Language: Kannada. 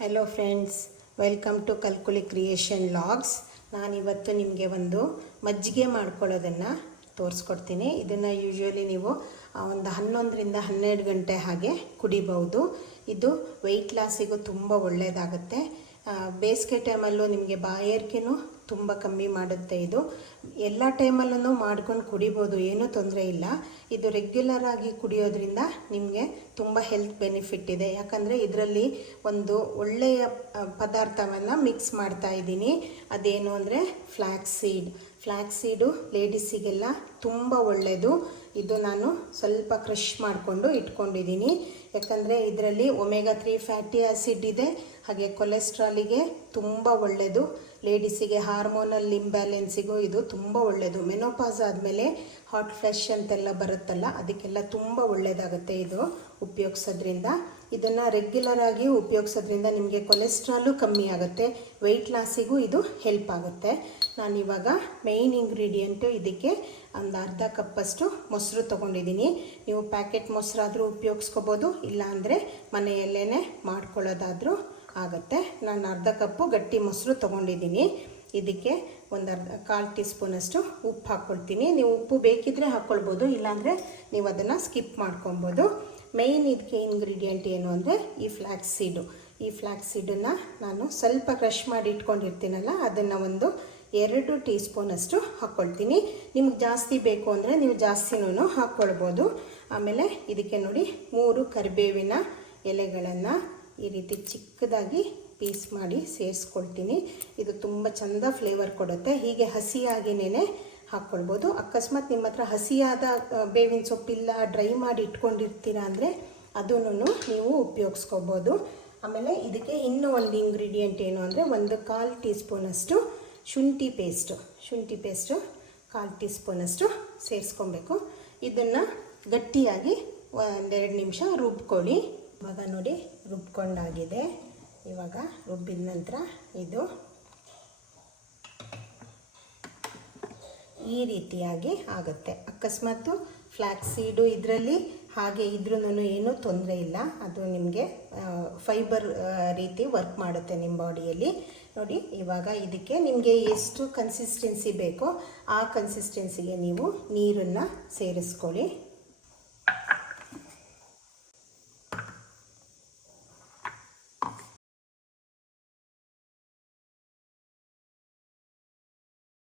Hello friends, welcome to Kalkuli creation logs. ನಾನಿವತ್ತು ನಿಮಗೆ ಒಂದು ಮಜ್ಜಿಗೆ ಮಾಡ್ಕೊಳ್ಳೋದನ್ನು ತೋರಿಸ್ಕೊಡ್ತೀನಿ. ಇದನ್ನು ಯೂಶ್ವಲಿ ನೀವು ಒಂದು 11ರಿಂದ 12 ಗಂಟೆ ಹಾಗೆ ಕುಡಿಬಹುದು. ಇದು ವೆಯ್ಟ್ ಲಾಸಿಗೂ ತುಂಬ ಒಳ್ಳೆಯದಾಗುತ್ತೆ. ಬೇಸಿಗೆ ಟೈಮಲ್ಲೂ ನಿಮಗೆ ಬಾಯಾರಿಕೆನೂ ತುಂಬ ಕಮ್ಮಿ ಮಾಡುತ್ತೆ. ಇದು ಎಲ್ಲ ಟೈಮಲ್ಲೂ ಮಾಡ್ಕೊಂಡು ಕುಡಿಬೋದು, ಏನೂ ತೊಂದರೆ ಇಲ್ಲ. ಇದು ರೆಗ್ಯುಲರ್ ಆಗಿ ಕುಡಿಯೋದ್ರಿಂದ ನಿಮಗೆ ತುಂಬ ಹೆಲ್ತ್ ಬೆನಿಫಿಟ್ ಇದೆ. ಯಾಕಂದರೆ ಇದರಲ್ಲಿ ಒಂದು ಒಳ್ಳೆಯ ಪದಾರ್ಥವನ್ನು ಮಿಕ್ಸ್ ಮಾಡ್ತಾ ಇದ್ದೀನಿ. ಅದೇನು ಅಂದರೆ ಫ್ಲ್ಯಾಕ್ಸ್ ಸೀಡು ಲೇಡೀಸಿಗೆಲ್ಲ ತುಂಬ ಒಳ್ಳೆಯದು. ಇದು ನಾನು ಸ್ವಲ್ಪ ಕ್ರಷ್ ಮಾಡಿಕೊಂಡು ಇಟ್ಕೊಂಡಿದ್ದೀನಿ. ಯಾಕಂದರೆ ಇದರಲ್ಲಿ ಒಮೆಗಾ 3 ಫ್ಯಾಟಿ ಆ್ಯಸಿಡ್ ಇದೆ. ಹಾಗೆ ಕೊಲೆಸ್ಟ್ರಾಲಿಗೆ ತುಂಬ ಒಳ್ಳೆಯದು. ಲೇಡೀಸಿಗೆ ಹಾರ್ಮೋನಲ್ ಇಂಬ್ಯಾಲೆನ್ಸಿಗೂ ಇದು ತುಂಬ ಒಳ್ಳೆಯದು. ಮೆನೋಪಾಸ್ ಆದಮೇಲೆ ಹಾಟ್ ಫ್ಲಶ್ ಅಂತೆಲ್ಲ ಬರುತ್ತಲ್ಲ, ಅದಕ್ಕೆಲ್ಲ ತುಂಬ ಒಳ್ಳೆಯದಾಗುತ್ತೆ ಇದು ಉಪಯೋಗಿಸೋದ್ರಿಂದ. ಇದನ್ನು ರೆಗ್ಯುಲರ್ ಆಗಿ ಉಪಯೋಗಿಸೋದ್ರಿಂದ ನಿಮಗೆ ಕೊಲೆಸ್ಟ್ರಾಲು ಕಮ್ಮಿ ಆಗುತ್ತೆ, ವೆಯ್ಟ್ ಲಾಸಿಗೂ ಇದು ಹೆಲ್ಪ್ ಆಗುತ್ತೆ. ನಾನಿವಾಗ ಮೇಯ್ನ್ ಇಂಗ್ರೀಡಿಯೆಂಟು ಇದಕ್ಕೆ ಒಂದು ಅರ್ಧ ಕಪ್ಪಷ್ಟು ಮೊಸರು ತೊಗೊಂಡಿದ್ದೀನಿ. ನೀವು ಪ್ಯಾಕೆಟ್ ಮೊಸರಾದರೂ ಉಪಯೋಗಿಸ್ಕೋಬೋದು, ಇಲ್ಲಾಂದರೆ ಮನೆಯಲ್ಲೇ ಮಾಡ್ಕೊಳ್ಳೋದಾದರೂ ಆಗುತ್ತೆ. ನಾನು ಅರ್ಧ ಕಪ್ಪು ಗಟ್ಟಿ ಮೊಸರು ತೊಗೊಂಡಿದ್ದೀನಿ. ಇದಕ್ಕೆ ಒಂದು ಕಾಲು ಟೀ ಸ್ಪೂನಷ್ಟು ಉಪ್ಪು ಹಾಕ್ಕೊಳ್ತೀನಿ. ನೀವು ಉಪ್ಪು ಬೇಕಿದ್ದರೆ ಹಾಕ್ಕೊಳ್ಬೋದು, ಇಲ್ಲಾಂದರೆ ನೀವು ಅದನ್ನು ಸ್ಕಿಪ್ ಮಾಡ್ಕೊಬೋದು. ಮೇಯ್ನ್ ಇದಕ್ಕೆ ಇಂಗ್ರೀಡಿಯೆಂಟ್ ಏನು ಅಂದರೆ ಈ ಫ್ಲ್ಯಾಕ್ಸ್ ಸೀಡನ್ನು ನಾನು ಸ್ವಲ್ಪ ಕ್ರಷ್ ಮಾಡಿ ಇಟ್ಕೊಂಡಿರ್ತೀನಲ್ಲ, ಅದನ್ನು ಒಂದು 2 ಟೀ ಸ್ಪೂನಷ್ಟು ಹಾಕ್ಕೊಳ್ತೀನಿ. ನಿಮ್ಗೆ ಜಾಸ್ತಿ ಬೇಕು ಅಂದರೆ ನೀವು ಜಾಸ್ತಿನೂ ಹಾಕ್ಕೊಳ್ಬೋದು. ಆಮೇಲೆ ಇದಕ್ಕೆ ನೋಡಿ 3 ಕರಿಬೇವಿನ ಎಲೆಗಳನ್ನು ಈ ರೀತಿ ಚಿಕ್ಕದಾಗಿ ಪೀಸ್ ಮಾಡಿ ಸೇರಿಸ್ಕೊಳ್ತೀನಿ. ಇದು ತುಂಬ ಚೆಂದ ಫ್ಲೇವರ್ ಕೊಡುತ್ತೆ. ಹೀಗೆ ಹಸಿಯಾಗಿನೇ ಹಾಕ್ಕೊಳ್ಬೋದು. ಅಕಸ್ಮಾತ್ ನಿಮ್ಮ ಹತ್ರ ಹಸಿಯಾದ ಬೇವಿನ ಸೊಪ್ಪಿಲ್ಲ, ಡ್ರೈ ಮಾಡಿ ಇಟ್ಕೊಂಡಿರ್ತೀರ ಅಂದರೆ ಅದನ್ನು ನೀವು ಉಪಯೋಗಿಸ್ಕೋಬೋದು. ಆಮೇಲೆ ಇದಕ್ಕೆ ಇನ್ನೂ ಒಂದು ಇಂಗ್ರೀಡಿಯೆಂಟ್ ಏನು ಅಂದರೆ ಒಂದು 1/4 ಟೀ ಸ್ಪೂನಷ್ಟು ಶುಂಠಿ ಪೇಸ್ಟು 1/4 ಟೀ ಸ್ಪೂನಷ್ಟು ಸೇರಿಸ್ಕೊಬೇಕು. ಇದನ್ನು ಗಟ್ಟಿಯಾಗಿ 1-2 ನಿಮಿಷ ರುಬ್ಕೊಳ್ಳಿ. ಇವಾಗ ನೋಡಿ ರುಬ್ಕೊಂಡಾಗಿದೆ. ಇವಾಗ ರುಬ್ಬಿದ ನಂತರ ಇದು ಈ ರೀತಿಯಾಗಿ ಆಗುತ್ತೆ. ಅಕಸ್ಮಾತು ಫ್ಲ್ಯಾಕ್ಸ್ ಸೀಡು ಇದರಲ್ಲಿ ಹಾಗೆ ಇದ್ರೂ ಏನೂ ತೊಂದರೆ ಇಲ್ಲ. ಅದು ನಿಮಗೆ ಫೈಬರ್ ರೀತಿ ವರ್ಕ್ ಮಾಡುತ್ತೆ ನಿಮ್ಮ ಬಾಡಿಯಲ್ಲಿ. ನೋಡಿ, ಇವಾಗ ಇದಕ್ಕೆ ನಿಮಗೆ ಎಷ್ಟು ಕನ್ಸಿಸ್ಟೆನ್ಸಿ ಬೇಕೋ ಆ ಕನ್ಸಿಸ್ಟೆನ್ಸಿಗೆ ನೀವು ನೀರನ್ನು ಸೇರಿಸ್ಕೊಳ್ಳಿ.